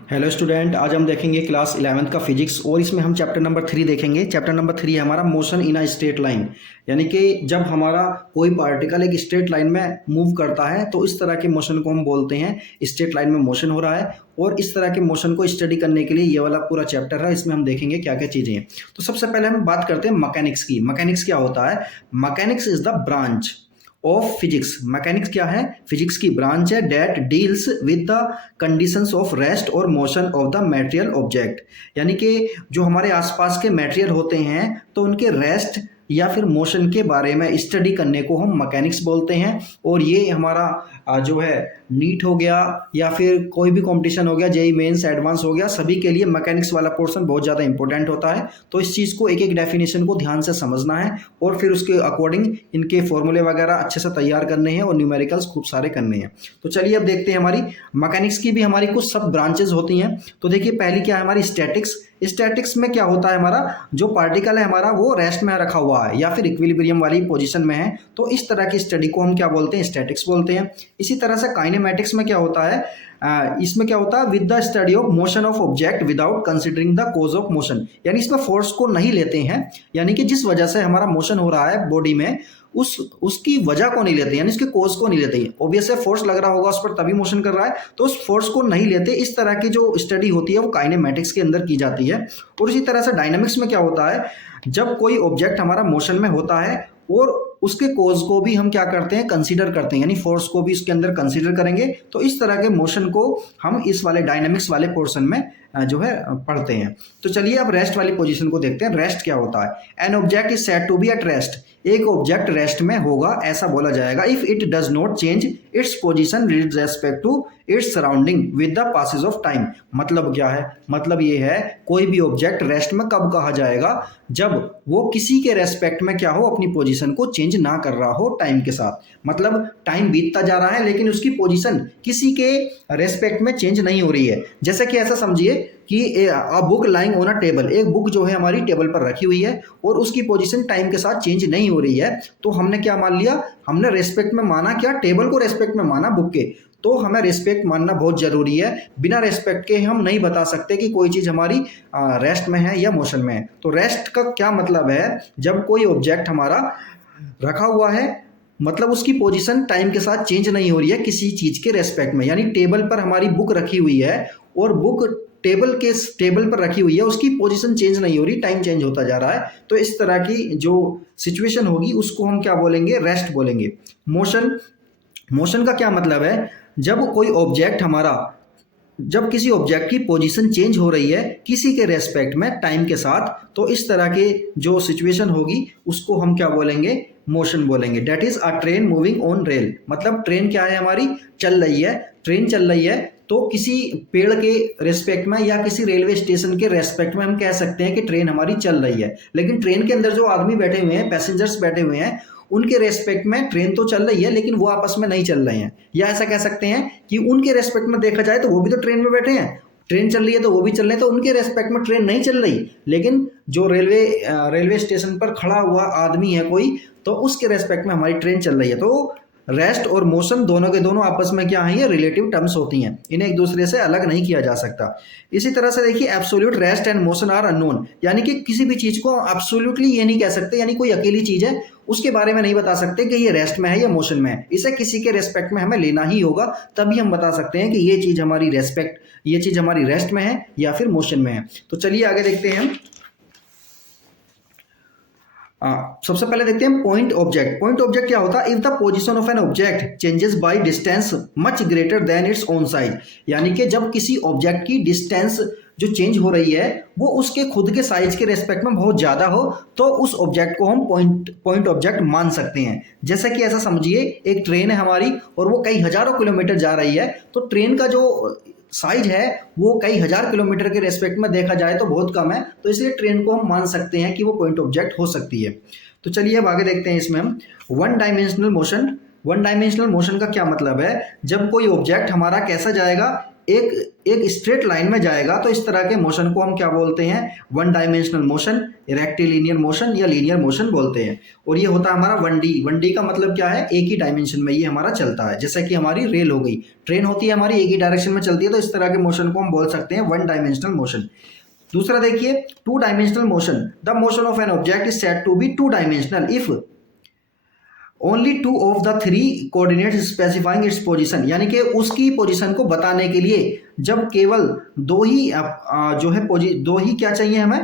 Hello student, आज हम देखेंगे क्लास 11th का फिजिक्स और इसमें हम चैप्टर नंबर 3 देखेंगे। चैप्टर नंबर 3 है हमारा motion in a straight line, यानी कि जब हमारा कोई पार्टिकल एक स्ट्रेट लाइन में मूव करता है तो इस तरह के मोशन को हम बोलते हैं स्ट्रेट लाइन में मोशन हो रहा है। और इस तरह के मोशन को स्टडी करने के लिए ये वाला पूरा चैप्टर है, इसमें हम देखेंगे क्या क्या चीज़ें हैं। तो सबसे पहले हम बात करते हैं मैकेनिक्स की। मैकेनिक्स क्या होता है? Mechanics is the branch of physics. Mechanics क्या है? फिजिक्स की ब्रांच है that deals with the conditions of rest और motion of the material object, यानी कि जो हमारे आसपास के मटेरियल होते हैं तो उनके रेस्ट या फिर मोशन के बारे में स्टडी करने को हम मैकेनिक्स बोलते हैं। और ये हमारा जो है नीट हो गया या फिर कोई भी कंपटीशन हो गया, जेई मेंस एडवांस हो गया, सभी के लिए मैकेनिक्स वाला पोर्शन बहुत ज़्यादा इंपॉर्टेंट होता है। तो इस चीज़ को एक एक डेफिनेशन को ध्यान से समझना है और फिर उसके अकॉर्डिंग इनके फॉर्मूले वगैरह अच्छे से तैयार करने हैं और न्यूमेरिकल्स खूब सारे करने हैं। तो चलिए अब देखते हैं हमारी मैकेनिक्स की भी हमारी कुछ सब ब्रांचेज होती हैं। तो देखिए पहली क्या है हमारी स्टैटिक्स। स्टैटिक्स में क्या होता है, हमारा जो पार्टिकल है हमारा वो रेस्ट में रखा हुआ है या फिर इक्विलिब्रियम वाली पोजीशन में है, तो इस तरह की स्टडी को हम क्या बोलते हैं? स्टैटिक्स बोलते हैं। इसी तरह से काइनेमैटिक्स में क्या होता है, इसमें क्या होता है? With the study of motion of object without considering the cause of motion, यानी इसमें फोर्स को नहीं लेते हैं, यानी कि जिस वजह से हमारा मोशन हो रहा है बॉडी में उसकी वजह को नहीं लेते, यानी उसके कोज को नहीं लेते। ऑब्वियस है फोर्स लग रहा होगा उस पर तभी मोशन कर रहा है, तो उस फोर्स को नहीं लेते। इस तरह की जो स्टडी होती है वो काइनेमैटिक्स के अंदर की जाती है। और इसी तरह से डायनामिक्स में क्या होता है, जब कोई ऑब्जेक्ट हमारा मोशन में होता है और उसके कोज को भी हम क्या करते हैं? कंसीडर करते हैं, यानी फोर्स को भी उसके अंदर कंसीडर करेंगे। तो इस तरह के मोशन को हम इस वाले डायनामिक्स वाले पोर्शन में जो है पढ़ते हैं। तो चलिए अब रेस्ट वाली पोजीशन को देखते हैं। रेस्ट क्या होता है? An object is said to be at rest. एक ऑब्जेक्ट रेस्ट में होगा ऐसा बोला जाएगा if it does not change its position with respect to its surrounding with the passage of time. मतलब क्या है? मतलब ये है कोई भी ऑब्जेक्ट रेस्ट में कब कहा जाएगा? जब वो किसी के रेस्पेक्ट में क्या हो, अपनी पोजीशन को चेंज ना कर रहा हो टाइम के साथ। मतलब टाइम बीतता जा रहा है लेकिन उसकी पोजीशन किसी के रेस्पेक्ट में चेंज नहीं हो रही है। जैसे कि ऐसा समझिए कि a book lying on a table, एक बुक जो है हमारी टेबल पर रखी हुई है और उसकी पोजीशन टाइम के साथ चेंज नहीं हो रही है, तो हमने क्या मान लिया? हमने रेस्पेक्ट में माना क्या? टेबल को रेस्पेक्ट में माना बुक के। तो हमें रेस्पेक्ट मानना बहुत जरूरी है। बिना रेस्पेक्ट के हम नहीं बता सकते कि कोई चीज़ हमारी रेस्ट में है या मोशन में है। तो रेस्ट का क्या मतलब है? जब कोई ऑब्जेक्ट हमारा रखा हुआ है, मतलब उसकी पोजीशन टाइम के साथ चेंज नहीं हो रही है किसी चीज़ के रेस्पेक्ट में, यानी टेबल पर हमारी बुक रखी हुई है और बुक टेबल पर रखी हुई है, उसकी पोजीशन चेंज नहीं हो रही, टाइम चेंज होता जा रहा है। तो इस तरह की जो सिचुएशन होगी उसको हम क्या बोलेंगे? रेस्ट बोलेंगे। मोशन का क्या मतलब है? जब किसी ऑब्जेक्ट की पोजीशन चेंज हो रही है किसी के रेस्पेक्ट में टाइम के साथ, तो इस तरह के जो सिचुएशन होगी उसको हम क्या बोलेंगे? मोशन बोलेंगे। That is a train moving on rail. मतलब ट्रेन क्या है हमारी? चल रही है। ट्रेन चल रही है तो किसी पेड़ के रेस्पेक्ट में या किसी रेलवे स्टेशन के रेस्पेक्ट में हम कह सकते हैं कि ट्रेन हमारी चल रही है। लेकिन ट्रेन के अंदर जो आदमी बैठे हुए हैं, पैसेंजर्स बैठे हुए हैं, उनके रेस्पेक्ट में ट्रेन तो चल रही है लेकिन वो आपस में नहीं चल रहे हैं। या ऐसा कह सकते हैं कि उनके रेस्पेक्ट में देखा जाए तो वो भी तो ट्रेन में बैठे हैं, ट्रेन चल रही है तो वो भी चल रहे हैं, तो उनके रेस्पेक्ट में ट्रेन नहीं चल रही, लेकिन जो रेलवे स्टेशन पर खड़ा हुआ आदमी है कोई, तो उसके रेस्पेक्ट में हमारी ट्रेन चल रही है। तो रेस्ट और मोशन दोनों के दोनों आपस में क्या है? ये रिलेटिव टर्म्स होती हैं, इन्हें एक दूसरे से अलग नहीं किया जा सकता। इसी तरह से देखिए absolute rest and motion are unknown, यानी कि किसी भी चीज़ को एब्सोल्युटली ये नहीं कह सकते, यानी कोई अकेली चीज़ है उसके बारे में नहीं बता सकते कि ये रेस्ट में है या मोशन में है। इसे किसी के रेस्पेक्ट में हमें लेना ही होगा, तभी हम बता सकते हैं कि ये चीज़ हमारी रेस्ट में है या फिर मोशन में है। तो चलिए आगे देखते हैं हम। सबसे पहले देखते हैं पॉइंट ऑब्जेक्ट। पॉइंट ऑब्जेक्ट क्या होता है? If the position of an object changes by distance much greater than its own size, यानी कि जब किसी ऑब्जेक्ट की डिस्टेंस जो चेंज हो रही है वो उसके खुद के साइज के रेस्पेक्ट में बहुत ज़्यादा हो, तो उस ऑब्जेक्ट को हम पॉइंट ऑब्जेक्ट मान सकते हैं। जैसे कि ऐसा समझिए एक ट्रेन है हमारी और वो कई हजारों किलोमीटर जा रही है, तो ट्रेन का जो साइज है वो कई हजार किलोमीटर के रेस्पेक्ट में देखा जाए तो बहुत कम है, तो इसलिए ट्रेन को हम मान सकते हैं कि वो पॉइंट ऑब्जेक्ट हो सकती है। तो चलिए अब आगे देखते हैं इसमें हम one dimensional motion. One dimensional motion का क्या मतलब है? जब कोई ऑब्जेक्ट हमारा कैसा जाएगा? एक एक स्ट्रेट लाइन में जाएगा तो इस तरह के मोशन को हम क्या बोलते हैं, one dimensional motion, rectilinear motion या लीनियर मोशन बोलते हैं। और ये होता है हमारा 1D। 1D का मतलब क्या है, एक ही डायमेंशन में ये हमारा चलता है। जैसे कि हमारी रेल हो गई, ट्रेन होती है हमारी, एक ही डायरेक्शन में चलती है, तो इस तरह के मोशन को हम बोल सकते हैं वन डायमेंशनल मोशन। दूसरा देखिए, two dimensional motion, the motion of an object is said to be two dimensional if only two of the three coordinates specifying its position, यानी कि उसकी पोजीशन को बताने के लिए जब केवल दो ही जो है दो ही क्या चाहिए हमें,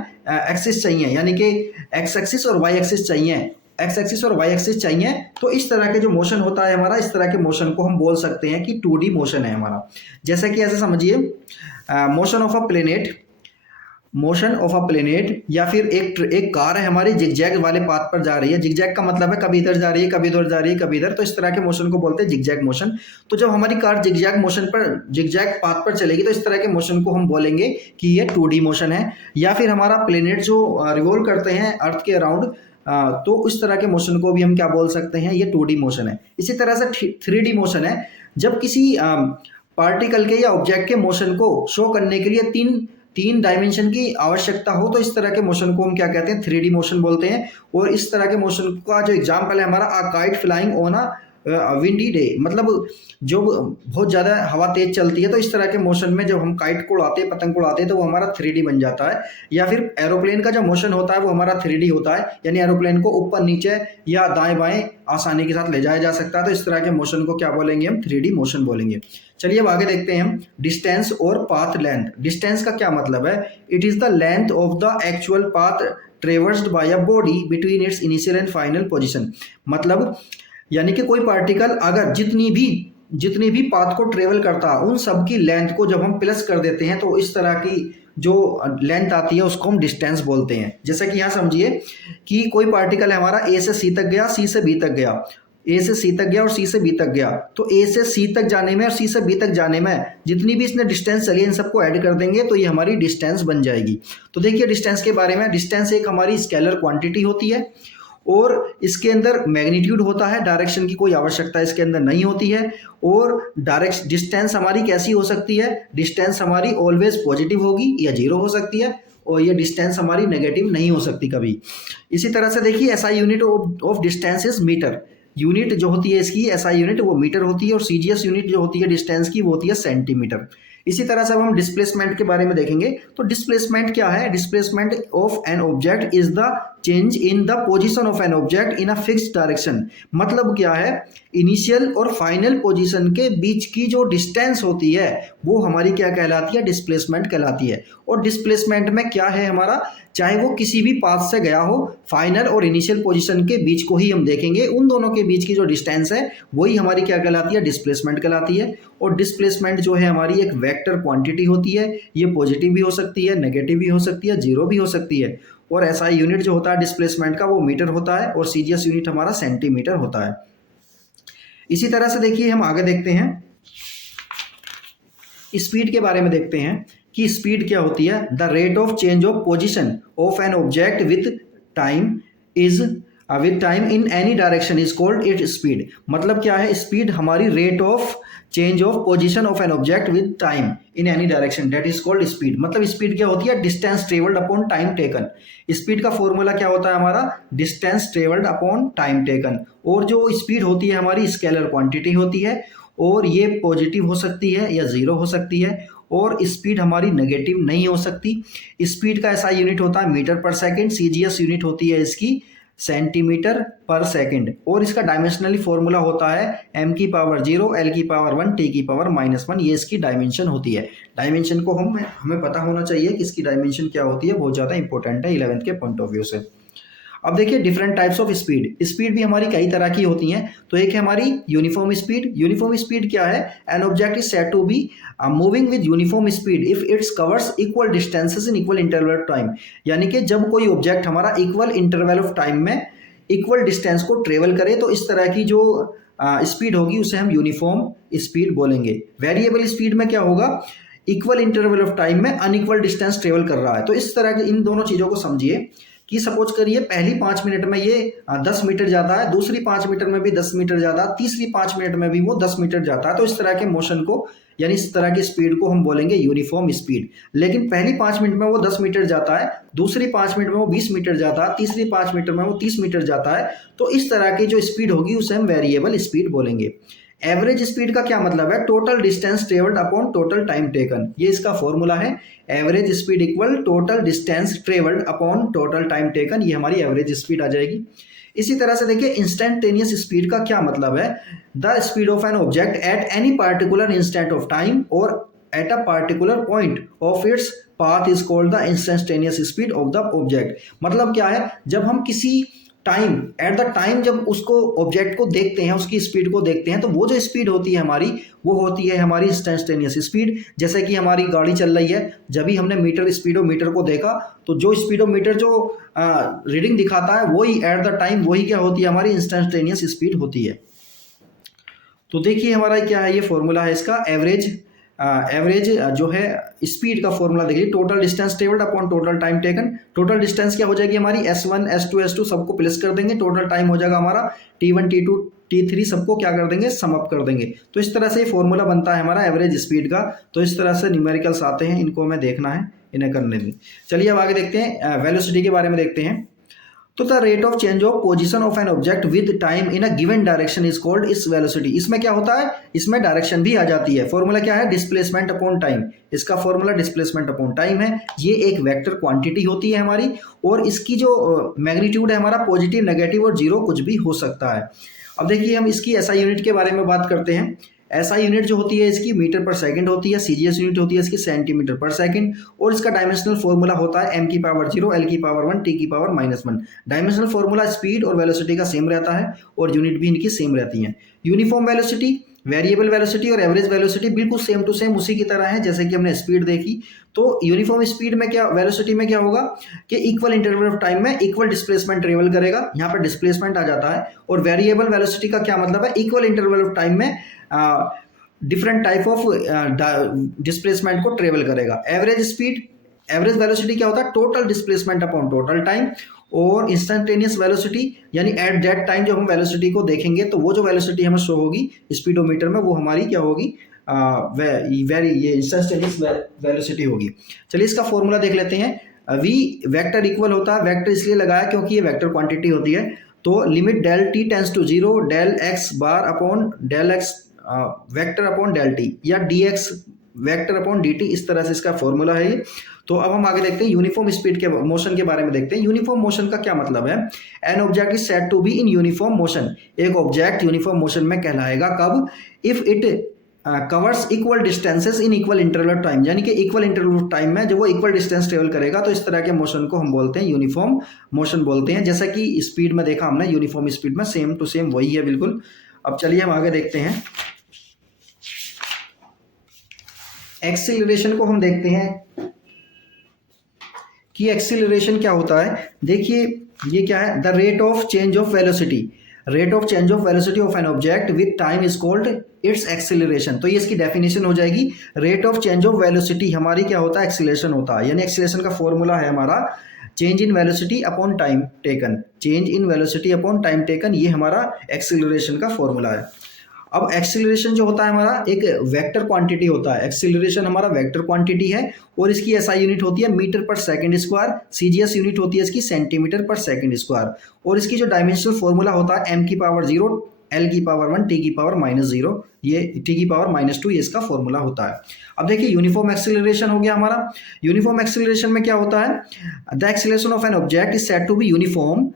एक्सिस चाहिए, यानी कि एक्स एक्सिस और वाई एक्सिस चाहिए, एक्स एक्सिस और वाई एक्सिस चाहिए, तो इस तरह के जो मोशन होता है हमारा, इस तरह के मोशन को हम बोल सकते हैं कि 2D मोशन है हमारा। जैसे कि ऐसे समझिए, motion of a planet, motion of a planet, या फिर एक कार है हमारी जिगजैग वाले पाथ पर जा रही है। जिगजैग का मतलब है कभी इधर जा रही है, कभी इधर जा रही है, कभी इधर, तो इस तरह के मोशन को बोलते हैं जिगजैग मोशन। तो जब हमारी कार जिगजैग मोशन पर, जिगजैग पाथ पर चलेगी, तो इस तरह के मोशन को हम बोलेंगे कि ये 2D मोशन है। या फिर हमारा प्लेनेट जो रिवॉल्व करते हैं अर्थ के अराउंड, तो इस तरह के मोशन को भी हम क्या बोल सकते हैं, ये 2D मोशन है। इसी तरह से 3D मोशन है, जब किसी पार्टिकल के या ऑब्जेक्ट के मोशन को शो करने के लिए तीन डायमेंशन की आवश्यकता हो, तो इस तरह के मोशन को हम क्या कहते हैं, 3D मोशन बोलते हैं। और इस तरह के मोशन का जो एग्जाम्पल है हमारा, a kite flying on a windy day, मतलब जो बहुत ज़्यादा हवा तेज चलती है, तो इस तरह के मोशन में जब हम काइट को उड़ाते हैं, पतंग को उड़ाते हैं, तो वो हमारा 3D बन जाता है। या फिर एरोप्लेन का जो मोशन होता है वो हमारा 3D होता है, यानी एरोप्लेन को ऊपर नीचे या दाएं बाएं आसानी के साथ ले जाया जा सकता है। तो इस तरह के मोशन को क्या बोलेंगे हम, 3D मोशन बोलेंगे। चलिए अब आगे देखते हैं हम डिस्टेंस और पाथ लेंथ। डिस्टेंस का क्या मतलब है, it is the length of the actual path traversed by a body between its initial and final position. मतलब यानी कि कोई पार्टिकल अगर जितनी भी पाथ को ट्रेवल करता है, उन सब की लेंथ को जब हम प्लस कर देते हैं, तो इस तरह की जो लेंथ आती है उसको हम डिस्टेंस बोलते हैं। जैसे कि यहाँ समझिए कि कोई पार्टिकल है हमारा, ए से सी तक गया, सी से बी तक गया, ए से सी तक गया और सी से बी तक गया। तो ए से सी तक जाने में और सी से बी तक जाने में जितनी भी इसने डिस्टेंस चली, इन सबको ऐड कर देंगे तो ये हमारी डिस्टेंस बन जाएगी। तो देखिए डिस्टेंस के बारे में, डिस्टेंस एक हमारी स्केलर क्वांटिटी होती है और इसके अंदर मैग्नीट्यूड होता है, डायरेक्शन की कोई आवश्यकता इसके अंदर नहीं होती है। और डायरेक्ट डिस्टेंस हमारी कैसी हो सकती है, डिस्टेंस हमारी ऑलवेज पॉजिटिव होगी या जीरो हो सकती है, और ये डिस्टेंस हमारी नेगेटिव नहीं हो सकती कभी। इसी तरह से देखिए SI unit of distance is metre. Unit जो होती है इसकी, एसआई यूनिट वो मीटर होती है, और सीजीएस यूनिट जो होती है डिस्टेंस की वो होती है सेंटीमीटर। इसी तरह से अब हम डिस्प्लेसमेंट के बारे में देखेंगे। तो डिस्प्लेसमेंट क्या है, displacement of an object is the change in the position of an object in a fixed direction. मतलब क्या है, इनिशियल और फाइनल पोजीशन के बीच की जो डिस्टेंस होती है वो हमारी क्या कहलाती है, डिस्प्लेसमेंट कहलाती है। और डिस्प्लेसमेंट में क्या है हमारा, चाहे वो किसी भी पाथ से गया हो, फाइनल और इनिशियल पोजीशन के बीच को ही हम देखेंगे, उन दोनों के बीच की जो डिस्टेंस है वही हमारी क्या कहलाती है, डिस्प्लेसमेंट कहलाती है। और डिस्प्लेसमेंट जो है हमारी एक वेक्टर क्वांटिटी होती है, ये पॉजिटिव भी हो सकती है, नेगेटिव भी हो सकती है, जीरो भी हो सकती है। और एसआई यूनिट जो होता है डिस्प्लेसमेंट का वो मीटर होता है, और सीजीएस यूनिट हमारा सेंटीमीटर होता है। इसी तरह से देखिए हम आगे देखते हैं, स्पीड के बारे में देखते हैं कि स्पीड क्या होती है। The rate of change of position of an object with time in any direction is called it speed. मतलब क्या है, स्पीड हमारी rate of change of position of an object with time in any direction, that is called speed. मतलब speed क्या होती है, distance travelled upon time taken. Speed का formula क्या होता है हमारा, distance travelled upon time taken. और जो स्पीड होती है हमारी स्केलर क्वांटिटी होती है, और ये पॉजिटिव हो सकती है या जीरो हो सकती है, और स्पीड हमारी नेगेटिव नहीं हो सकती। स्पीड का ऐसा यूनिट होता है मीटर पर सेकंड, सीजीएस यूनिट होती है इसकी सेंटीमीटर पर सेकंड, और इसका डायमेंशनली फॉर्मूला होता है m की पावर 0, l की पावर 1, t की पावर -1। ये इसकी डायमेंशन होती है। डायमेंशन को हमें पता होना चाहिए कि इसकी डायमेंशन क्या होती है, बहुत ज़्यादा इंपॉर्टेंट है 11th के पॉइंट ऑफ व्यू से। अब देखिए different types of speed. Speed भी हमारी कई तरह की होती हैं। तो एक है हमारी यूनिफॉर्म स्पीड। यूनिफॉर्म स्पीड क्या है, an object is said to be moving with uniform speed if its covers equal distances in equal interval of time. यानी कि जब कोई ऑब्जेक्ट हमारा इक्वल इंटरवल ऑफ टाइम में इक्वल डिस्टेंस को travel करे, तो इस तरह की जो स्पीड होगी उसे हम यूनिफॉर्म स्पीड बोलेंगे। वेरिएबल स्पीड में क्या होगा, इक्वल इंटरवल ऑफ टाइम में अनइक्वल डिस्टेंस ट्रेवल कर रहा है। तो इस तरह के इन दोनों चीज़ों को समझिए कि सपोज करिए पहली 5 मिनट में ये 10 मीटर जाता है, दूसरी 5 मीटर में भी 10 मीटर जाता है, तीसरी 5 मिनट में भी वो 10 मीटर जाता है। तो इस तरह के मोशन को यानी इस तरह की स्पीड को हम बोलेंगे यूनिफॉर्म स्पीड। लेकिन पहली 5 मिनट में वो 10 मीटर जाता है, दूसरी 5 मिनट में वो 20 मीटर जाता है, तीसरी 5 मिनट में वो 30 मीटर जाता है। तो इस तरह की जो स्पीड होगी उसे हम वेरिएबल स्पीड बोलेंगे। एवरेज स्पीड का क्या मतलब है? Total distance travelled upon total time taken, ये इसका फॉर्मूला है। Average speed equal total distance travelled upon total time taken, ये हमारी एवरेज स्पीड आ जाएगी। इसी तरह से देखिए इंस्टेंटेनियस स्पीड का क्या मतलब है? The speed of an object at any particular instant of time और at a particular point of its path is called the instantaneous speed of the object. मतलब क्या है? जब हम किसी टाइम, एट द टाइम जब उसको ऑब्जेक्ट को देखते हैं, उसकी स्पीड को देखते हैं, तो वो जो स्पीड होती है हमारी, वो होती है हमारी इंस्टेंटेनियस स्पीड। जैसे कि हमारी गाड़ी चल रही है, जब भी हमने मीटर स्पीडोमीटर को देखा तो जो स्पीडोमीटर जो रीडिंग दिखाता है वही एट द टाइम वही क्या होती है? हमारी इंस्टेंटेनियस स्पीड होती है। तो देखिए हमारा क्या है, ये फॉर्मूला है इसका एवरेज जो है स्पीड का फॉर्मूला देखिए, total distance travelled upon total time taken. Total distance क्या हो जाएगी हमारी? S1 S2 S2 सबको प्लस कर देंगे, टोटल टाइम हो जाएगा हमारा T1 T2 T3 सबको क्या कर देंगे? सम अप कर देंगे। तो इस तरह से फॉर्मूला बनता है हमारा एवरेज स्पीड का। तो इस तरह से न्यूमेरिकल्स आते हैं, इनको हमें देखना है, इन्हें करने में। चलिए अब आगे देखते हैं, वेलोसिटी के बारे में देखते हैं। तो the rate of change of position of an object with time in a given direction is called इस वेलोसिटी। इसमें क्या होता है? इसमें डायरेक्शन भी आ जाती है। फॉर्मूला क्या है? Displacement upon time. इसका फॉर्मूला डिस्प्लेसमेंट अपॉन टाइम है। ये एक वेक्टर क्वांटिटी होती है हमारी, और इसकी जो मैग्नीट्यूड है हमारा पॉजिटिव, नेगेटिव और जीरो कुछ भी हो सकता है। अब देखिए हम इसकी एसआई यूनिट के बारे में बात करते हैं। एसआई यूनिट जो होती है इसकी मीटर पर सेकंड होती है, सीजीएस यूनिट होती है इसकी सेंटीमीटर पर सेकंड, और इसका डायमेंशनल फॉर्मूला होता है m की पावर 0, l की पावर 1, t की पावर -1। डायमेंशनल फॉर्मूला स्पीड और वेलोसिटी का सेम रहता है, और यूनिट भी इनकी सेम रहती हैं। यूनिफॉर्म वेलोसिटी, वेरिएबल वेलोसिटी और एवरेज वेलोसिटी बिल्कुल सेम टू सेम उसी की तरह है जैसे कि हमने स्पीड देखी। तो यूनिफॉर्म स्पीड में क्या, वेलोसिटी में क्या होगा कि इक्वल इंटरवल ऑफ टाइम में इक्वल डिस्प्लेसमेंट ट्रेवल करेगा, यहाँ पर डिस्प्लेसमेंट आ जाता है। और वेरिएबल वेलोसिटी का क्या मतलब है? इक्वल इंटरवल ऑफ टाइम में डिफरेंट टाइप ऑफ डिस्प्लेसमेंट को ट्रेवल करेगा। एवरेज स्पीड, एवरेज वेलोसिटी क्या होता है? Total displacement upon total time. और इंस्टेंटेनियस वेलोसिटी यानी एट दैट टाइम जब हम वेलोसिटी को देखेंगे तो वो जो वेलोसिटी हमें शो होगी स्पीडोमीटर में, वो हमारी क्या होगी? ये इंस्टेंटेनियस वेलोसिटी होगी। चलिए इसका फॉर्मूला देख लेते हैं। वी वेक्टर इक्वल होता है, वेक्टर इसलिए लगाया क्योंकि ये वेक्टर क्वांटिटी होती है। तो limit del T tends to 0 del X bar upon del X vector upon del T, या D X vector upon D T, इस तरह से इसका फॉर्मूला है ये। तो अब हम आगे देखते हैं यूनिफॉर्म स्पीड के मोशन के बारे में देखते हैं। यूनिफॉर्म मोशन का क्या मतलब है? An object is said to be in uniform motion. एक ऑब्जेक्ट यूनिफॉर्म मोशन में कहलाएगा कब? If it covers equal distances in equal interval of time, यानी कि इक्वल इंटरवल ऑफ टाइम में जब वो इक्वल डिस्टेंस ट्रेवल करेगा तो इस तरह के मोशन को हम बोलते हैं यूनिफॉर्म मोशन बोलते हैं। जैसा कि स्पीड में देखा हमने, यूनिफॉर्म स्पीड में सेम टू सेम वही है बिल्कुल। अब चलिए हम आगे देखते हैं, एक्सीलरेशन को हम देखते हैं कि एक्सीलरेशन क्या होता है। देखिए ये क्या है? The rate of change of velocity, rate of change of velocity of an object with time is called its acceleration. तो ये इसकी डेफिनेशन हो जाएगी। Rate of change of velocity हमारी क्या होता है? एक्सीलरेशन होता है। यानी एक्सीलरेशन का फॉर्मूला है हमारा change in velocity upon time taken. Change in velocity upon time taken, ये हमारा एक्सीलरेशन का फॉर्मूला है। अब एक्सीलरेशन जो होता है हमारा एक वेक्टर क्वांटिटी होता है। एक्सीलरेशन हमारा वेक्टर क्वांटिटी है, और इसकी एसआई यूनिट होती है मीटर पर सेकंड स्क्वायर, सीजीएस यूनिट होती है इसकी सेंटीमीटर पर सेकंड स्क्वायर, और इसकी जो डायमेंशनल फॉर्मूला होता है m की पावर 0, l की पावर 1, t की पावर -0, ये t की पावर -2, ये इसका फॉर्मूला होता है। अब देखिए यूनिफॉर्म एक्सीलरेशन हो गया हमारा। यूनिफॉर्म एक्सीलरेशन में क्या होता है? The acceleration of an object is said to be uniform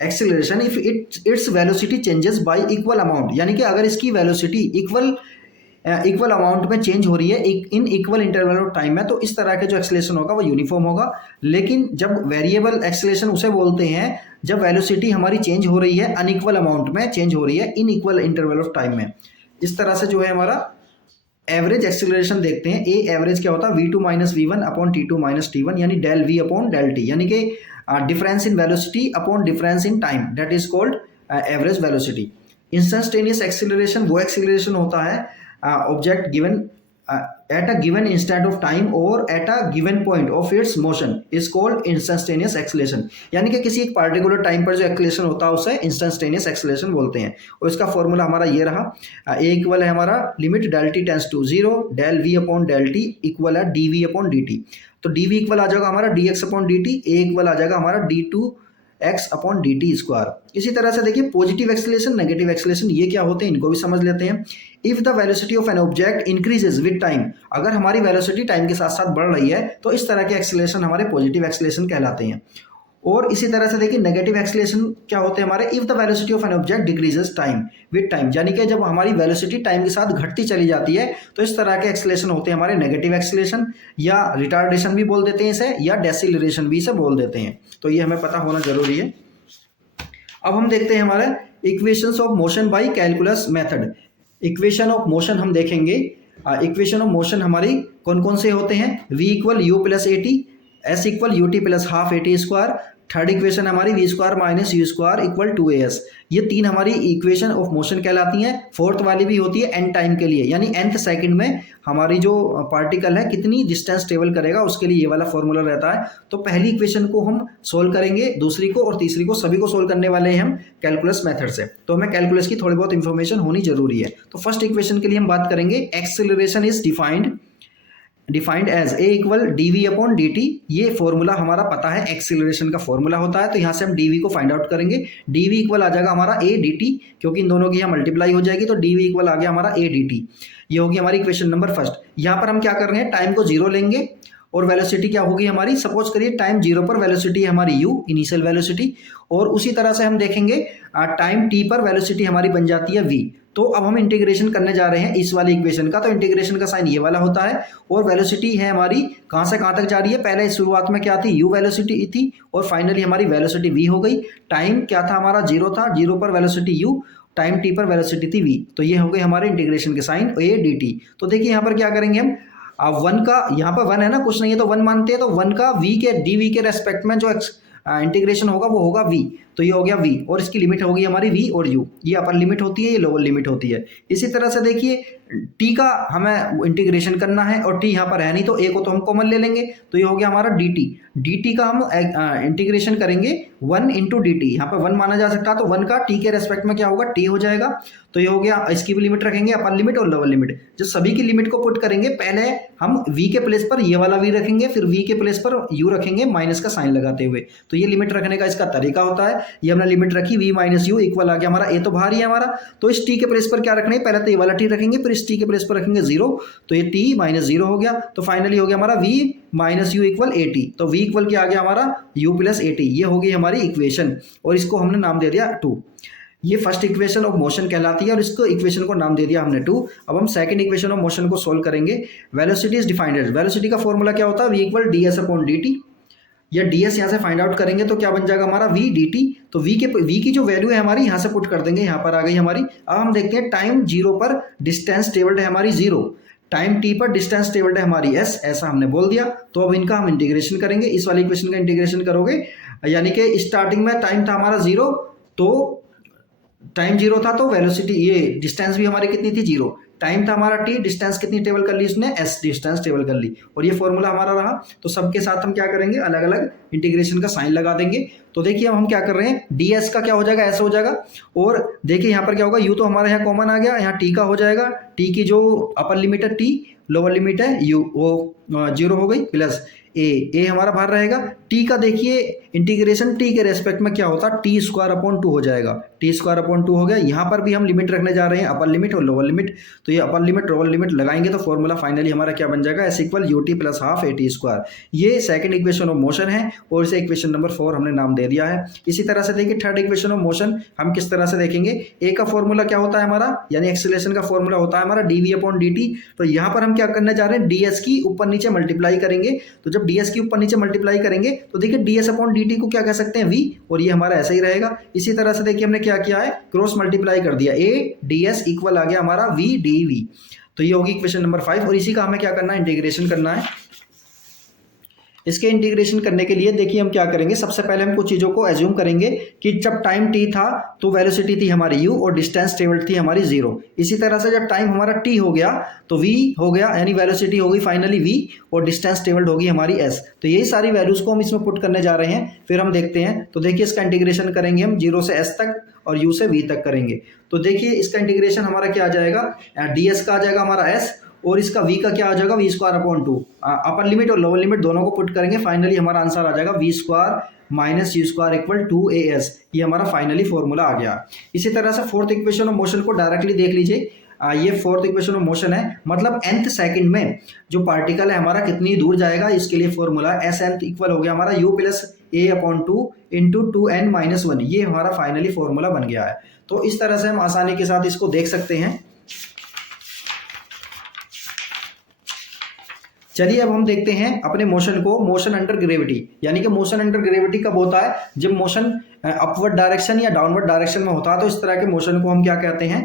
acceleration if its velocity changes by equal amount, यानी कि अगर इसकी वेलोसिटी इक्वल अमाउंट में चेंज हो रही है in equal interval of time में, तो इस तरह के जो एक्सीलरेशन होगा वो यूनिफॉर्म होगा। लेकिन जब वेरिएबल एक्सीलरेशन उसे बोलते हैं जब वेलोसिटी हमारी चेंज हो रही है अनइक्वल अमाउंट में, चेंज हो रही है in equal interval of time में। इस तरह से जो है हमारा एवरेज एक्सीलरेशन देखते हैं। ए एवरेज क्या होता है? v2 - v1 upon t2 - t1, यानी del v upon del T, यानी कि difference in velocity upon difference in time, that is called average velocity. Instantaneous acceleration वो एक्सीलरेशन होता है object given at a given instant of time or at a given point of its motion is called instantaneous acceleration। यानी कि किसी एक particular time पर जो acceleration होता है उसे इंस्टेंटेनियस एक्सेलेरेशन बोलते हैं। और इसका फॉर्मूला हमारा ये रहा, ए इक्वल है हमारा limit del T tends to 0 del V upon del T equal है D we upon D T. तो डी वी इक्वल आ जाएगा हमारा D X upon D T, A equal आ जाएगा हमारा D two X upon D T square. इसी तरह से देखिए पॉजिटिव एक्सेलेरेशन, नेगेटिव एक्सेलेरेशन ये क्या होते हैं इनको भी समझ लेते हैं। If the velocity of an object increases with time, अगर हमारी वेलोसिटी टाइम के साथ साथ बढ़ रही है तो इस तरह के एक्सेलेरेशन हमारे पॉजिटिव एक्सेलेरेशन कहलाते हैं। और इसी तरह से देखिए नेगेटिव एक्सेलेरेशन क्या होते हैं हमारे, if the velocity of an object decreases time with time, यानी कि जब हमारी वेलोसिटी टाइम के साथ घटती चली जाती है तो इस तरह के एक्सेलेरेशन होते हैं हमारे नेगेटिव एक्सेलेरेशन, या रिटार्डेशन भी बोल देते हैं इसे, या डेसिलरेशन भी इसे बोल देते हैं। तो ये हमें पता होना जरूरी है। अब हम देखते हैं हमारा equations of motion by calculus method. Equation of motion हम देखेंगे। इक्वेशन ऑफ मोशन हमारी कौन कौन से होते हैं, v equal U plus A T, S equal U T plus half A T square, third equation हमारी V square minus you square equal two A S. ये तीन हमारी इक्वेशन ऑफ मोशन कहलाती हैं। फोर्थ वाली भी होती है एन टाइम के लिए, यानी nth सेकंड में हमारी जो पार्टिकल है कितनी डिस्टेंस ट्रेवल करेगा उसके लिए ये वाला फॉर्मूला रहता है। तो पहली इक्वेशन को हम सोल्व करेंगे, दूसरी को और तीसरी को, सभी को सोल्व करने वाले हैं हम कैलकुलस मेथड से। तो हमें कैलकुलस की थोड़ी बहुत इंफॉर्मेशन होनी जरूरी है। तो फर्स्ट इक्वेशन के लिए हम बात करेंगे, acceleration is defined as a equal d we upon D t. ये फॉर्मूला हमारा पता है, एक्सेलरेशन का फॉर्मूला होता है। तो यहाँ से हम डी वी को फाइंड आउट करेंगे। डी वी इक्वल आ जाएगा हमारा ए डी टी, क्योंकि इन दोनों की यहाँ मल्टीप्लाई हो जाएगी, तो डी वी इक्वल आ गया हमारा ए डी टी। ये होगी हमारी इक्वेशन नंबर फर्स्ट। यहाँ पर हम क्या कर रहे हैं, टाइम को जीरो लेंगे और वेलोसिटी क्या होगी हमारी, सपोज करिए टाइम जीरो पर वेलोसिटी है हमारी u, इनिशियल वेलोसिटी, और उसी तरह से हम देखेंगे टाइम t पर वेलोसिटी हमारी बन जाती है v। तो अब हम इंटीग्रेशन करने जा रहे हैं इस वाली इक्वेशन का। तो इंटीग्रेशन का साइन ये वाला होता है, और वेलोसिटी है हमारी कहाँ से कहाँ तक जा रही है, पहले शुरुआत में क्या थी, u वेलोसिटी थी, और फाइनली हमारी वेलोसिटी v हो गई। टाइम क्या था हमारा, जीरो था, जीरो पर वेलोसिटी u, टाइम t पर वेलोसिटी थी v। तो ये हो गई हमारे इंटीग्रेशन के साइन a dt। तो देखिए यहाँ पर क्या करेंगे हम, अब वन का, यहाँ पर वन है ना, कुछ नहीं है तो वन मानते हैं, तो वन का v के डी वी के रेस्पेक्ट में जो इंटीग्रेशन होगा वो होगा v। तो ये हो गया v, और इसकी लिमिट होगी हमारी v और u। ये अपर लिमिट होती है, ये लोअर लिमिट होती है। इसी तरह से देखिए t का हमें इंटीग्रेशन करना है, और t यहाँ पर है नहीं तो a को तो हम कॉमन ले लेंगे, तो ये हो गया हमारा dt का हम इंटीग्रेशन करेंगे 1 इंटू डी टी। यहाँ पर 1 माना जा सकता है, तो 1 का t के रेस्पेक्ट में क्या होगा, t हो जाएगा। तो ये हो गया, इसकी भी लिमिट रखेंगे, अपर लिमिट और लोअर लिमिट। जब सभी की लिमिट को पुट करेंगे, पहले हम v के प्लेस पर ये वाला v रखेंगे, फिर v के प्लेस पर u रखेंगे माइनस का साइन लगाते हुए। तो ये लिमिट रखने का इसका तरीका होता है। ये हमने लिमिट रखी, v माइनस यू इक्वल आ गया हमारा, a तो बाहर ही है हमारा, तो इस t के प्लेस पर क्या रखना है, पहले तो ये वाला t रखेंगे, फिर इस t के प्लेस पर रखेंगे 0, तो ये t माइनस 0 हो गया। तो फाइनली हो गया हमारा v minus you equal A T. तो v इक्वल क्या आ गया हमारा, u प्लस ए टी। ये हो गई हमारी इक्वेशन, और इसको हमने नाम दे दिया 2। ये फर्स्ट इक्वेशन ऑफ मोशन कहलाती है, और इसको इक्वेशन को नाम दे दिया हमने 2। अब हम सेकंड इक्वेशन ऑफ मोशन को सोल्व करेंगे। Velocity is defined as, velocity का फॉर्मूला क्या होता है, v equal d s upon D t, या डी एस यहाँ से फाइंड आउट करेंगे तो क्या बन जाएगा हमारा v डी टी। तो v की जो वैल्यू है हमारी यहाँ से पुट कर देंगे, यहाँ पर आ गई हमारी। अब हम देखते हैं टाइम जीरो पर डिस्टेंस ट्रेवल्ड है हमारी 0, टाइम t पर डिस्टेंस ट्रेवल्ड है हमारी s, ऐसा हमने बोल दिया। तो अब इनका हम इंटीग्रेशन करेंगे। इस वाली इक्वेशन का इंटीग्रेशन करोगे, यानी कि स्टार्टिंग में टाइम था हमारा 0, तो टाइम 0 था तो वेलोसिटी, ये डिस्टेंस भी हमारी कितनी थी 0, टाइम था हमारा t, डिस्टेंस कितनी ट्रेवल कर ली इसने, s डिस्टेंस ट्रेवल कर ली, और ये फॉर्मूला हमारा रहा। तो सबके साथ हम क्या करेंगे, अलग अलग इंटीग्रेशन का साइन लगा देंगे। तो देखिए हम क्या कर रहे हैं, ds का क्या हो जाएगा, s हो जाएगा, और देखिए यहाँ पर क्या होगा, u तो हमारे यहाँ कॉमन आ गया, यहाँ t का हो जाएगा, t की जो अपर लिमिट है t, लोअर लिमिट है u, वो 0 हो गई, प्लस a हमारा बाहर रहेगा। t का देखिए इंटीग्रेशन t के रेस्पेक्ट में क्या होता है, टी स्क्वायर अपॉन 2 हो जाएगा, टी स्क्वायर अपॉन 2 हो गया। यहाँ पर भी हम लिमिट रखने जा रहे हैं, अपर लिमिट और लोअर लिमिट। तो ये अपर लिमिट लोअर लिमिट लगाएंगे तो फॉर्मूला फाइनली हमारा क्या बन जाएगा, S equal U T plus half A T square. ये सेकंड इक्वेशन ऑफ मोशन है, और इसे इक्वेशन नंबर 4 हमने नाम दे दिया है। इसी तरह से देखिए थर्ड इक्वेशन ऑफ मोशन हम किस तरह से देखेंगे। ए का फॉर्मूला क्या होता है हमारा, यानी एक्सेलरेशन का फॉर्मूला होता है हमारा d we upon D T. तो यहाँ पर हम क्या करने जा रहे हैं, डी एस की ऊपर नीचे मल्टीप्लाई करेंगे। तो जब डी एस की ऊपर नीचे मल्टीप्लाई करेंगे तो देखिए D s upon D T को क्या कह सकते हैं, वी, और ये हमारा ऐसा ही रहेगा। इसी तरह से देखिए हमने क्या किया है, क्रॉस मल्टीप्लाई कर दिया, ए डी एस इक्वल आ गया हमारा वी डी वी। तो ये होगी इक्वेशन नंबर 5, और इसी का हमें क्या करना है, इंटीग्रेशन करना है। इसके इंटीग्रेशन करने के लिए देखिए हम क्या करेंगे, सबसे पहले हम कुछ चीज़ों को एज्यूम करेंगे कि जब टाइम t था तो वेलोसिटी थी हमारी u और डिस्टेंस ट्रेवल्ड थी हमारी 0। इसी तरह से जब टाइम हमारा t हो गया तो v हो गया, यानी वेलोसिटी हो गई फाइनली v और डिस्टेंस ट्रेवल्ड होगी हमारी s। तो यही सारी वैल्यूज़ को हम इसमें पुट करने जा रहे हैं, फिर हम देखते हैं। तो देखिए इसका इंटीग्रेशन करेंगे हम 0 से s तक और u से v तक करेंगे। तो देखिए इसका इंटीग्रेशन हमारा क्या आ जाएगा, ds का आ जाएगा हमारा s और इसका v का क्या आ जाएगा, v square upon 2। Upper limit और लोअर लिमिट दोनों को पुट करेंगे, फाइनली हमारा आंसर आ जाएगा v square minus you square equal 2as। ये हमारा फाइनली फॉर्मूला आ गया। इसी तरह से फोर्थ इक्वेशन ऑफ मोशन को डायरेक्टली देख लीजिए। ये फोर्थ इक्वेशन ऑफ मोशन है, मतलब nth सेकंड में जो पार्टिकल है हमारा कितनी दूर जाएगा, इसके लिए फॉर्मूला एस nth इक्वल हो गया हमारा u plus a upon 2 into 2n minus 1। ये हमारा फाइनली फॉर्मूला बन गया है। तो इस तरह से हम आसानी के साथ इसको देख सकते हैं। चलिए अब हम देखते हैं अपने मोशन को, मोशन अंडर ग्रेविटी। यानी कि मोशन अंडर ग्रेविटी कब होता है, जब मोशन अपवर्ड डायरेक्शन या डाउनवर्ड डायरेक्शन में होता है, तो इस तरह के मोशन को हम क्या कहते हैं,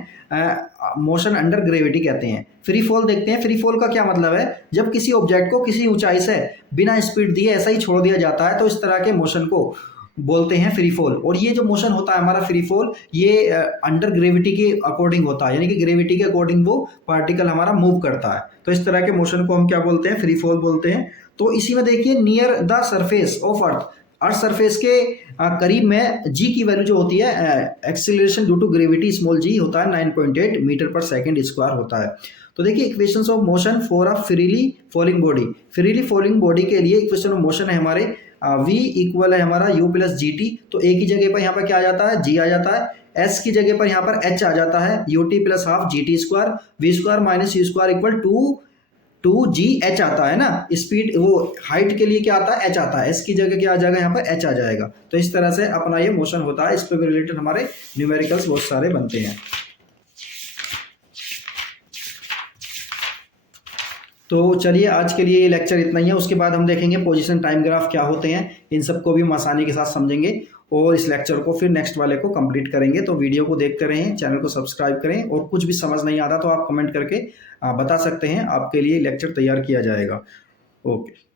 मोशन अंडर ग्रेविटी कहते हैं। फ्री फॉल देखते हैं। फ्री फॉल का क्या मतलब है, जब किसी ऑब्जेक्ट को किसी ऊंचाई से बिना स्पीड दिए ऐसा ही छोड़ दिया जाता है, तो इस तरह के मोशन को बोलते हैं फ्री फॉल। और ये जो मोशन होता है हमारा फ्री फॉल, ये अंडर ग्रेविटी के अकॉर्डिंग होता है, यानी कि ग्रेविटी के अकॉर्डिंग वो पार्टिकल हमारा मूव करता है। तो इस तरह के मोशन को हम क्या बोलते हैं, फ्री फॉल बोलते हैं। तो इसी में देखिए near the surface of earth surface के करीब में जी की वैल्यू जो होती है, acceleration due to gravity small G होता है 9.8 मीटर पर सेकेंड स्क्वायर होता है। तो देखिए equations of motion for a freely falling body. Freely falling body के लिए इक्वेशन ऑफ मोशन है हमारे v इक्वल है हमारा u प्लस जी टी। तो a की जगह पर यहाँ पर क्या आ जाता है, g आ जाता है। s की जगह पर यहाँ पर h आ जाता है, ut plus half g t square, v square minus you square equal to g h आता है ना। स्पीड वो हाइट के लिए क्या आता है, h आता है। s की जगह क्या आ जाएगा, यहाँ पर h आ जाएगा। तो इस तरह से अपना ये मोशन होता है। इस पर रिलेटेड हमारे न्यूमेरिकल्स बहुत सारे बनते हैं। तो चलिए आज के लिए ये लेक्चर इतना ही है। उसके बाद हम देखेंगे पोजीशन टाइम ग्राफ क्या होते हैं, इन सबको भी हम आसानी के साथ समझेंगे और इस लेक्चर को फिर नेक्स्ट वाले को कंप्लीट करेंगे। तो वीडियो को देखते रहें, चैनल को सब्सक्राइब करें और कुछ भी समझ नहीं आता तो आप कमेंट करके बता सकते हैं, आपके लिए लेक्चर तैयार किया जाएगा। ओके।